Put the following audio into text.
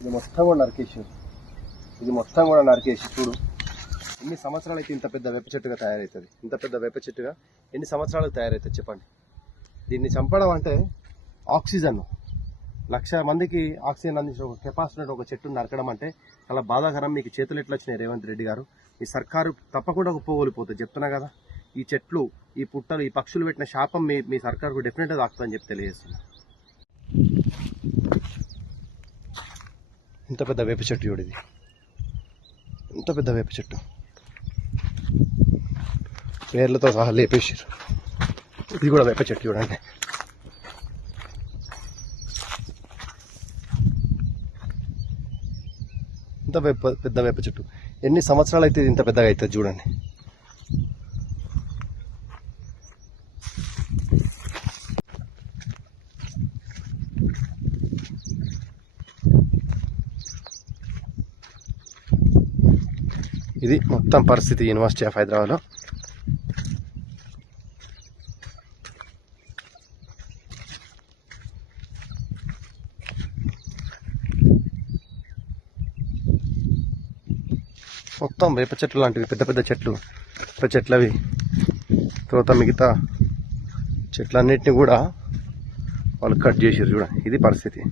ఇది మొత్తం కూడా నరికేసారు. ఇది మొత్తం కూడా నరికేసి చూడు ఎన్ని సంవత్సరాలు అయితే ఇంత పెద్ద వేప చెట్టుగా తయారవుతుంది. ఇంత పెద్ద వేప చెట్టుగా ఎన్ని సంవత్సరాలకు తయారవుతుంది చెప్పండి. దీన్ని చంపడం అంటే ఆక్సిజన్ 1,00,000 మందికి ఆక్సిజన్ అందించిన ఒక కెపాసిటీ ఒక చెట్టును నరకడం అంటే చాలా బాధాకరం. మీకు చేతులు ఎట్లా వచ్చినాయి రేవంత్ రెడ్డి గారు? ఈ సర్కారు తప్పకుండా పోగొలిపోతుంది చెప్తున్నా కదా. ఈ చెట్లు, ఈ పుట్టలు, ఈ పక్షులు పెట్టిన శాపం మీ సర్కారుకు డెఫినెట్గా తాకుతుందని చెప్పి తెలియజేస్తున్నా. ఇంత పెద్ద వేప చెట్టు చూడేది, ఇంత పెద్ద వేప చెట్టు పేర్లతో సహా లేపేసారు. ఇది కూడా వేప చెట్టు చూడండి. ఇంత పెద్ద వేప చెట్టు ఎన్ని సంవత్సరాలు అయితే ఇంత పెద్దగా అవుతుంది చూడండి. ఇది మొత్తం పరిస్థితి యూనివర్సిటీ ఆఫ్ హైదరాబాద్లో. మొత్తం వేప చెట్లు లాంటివి పెద్ద పెద్ద చెట్లు, వేప చెట్లవి. తర్వాత మిగతా చెట్లన్నిటిని కూడా వాళ్ళు కట్ చేసారు చూడండి. ఇది పరిస్థితి.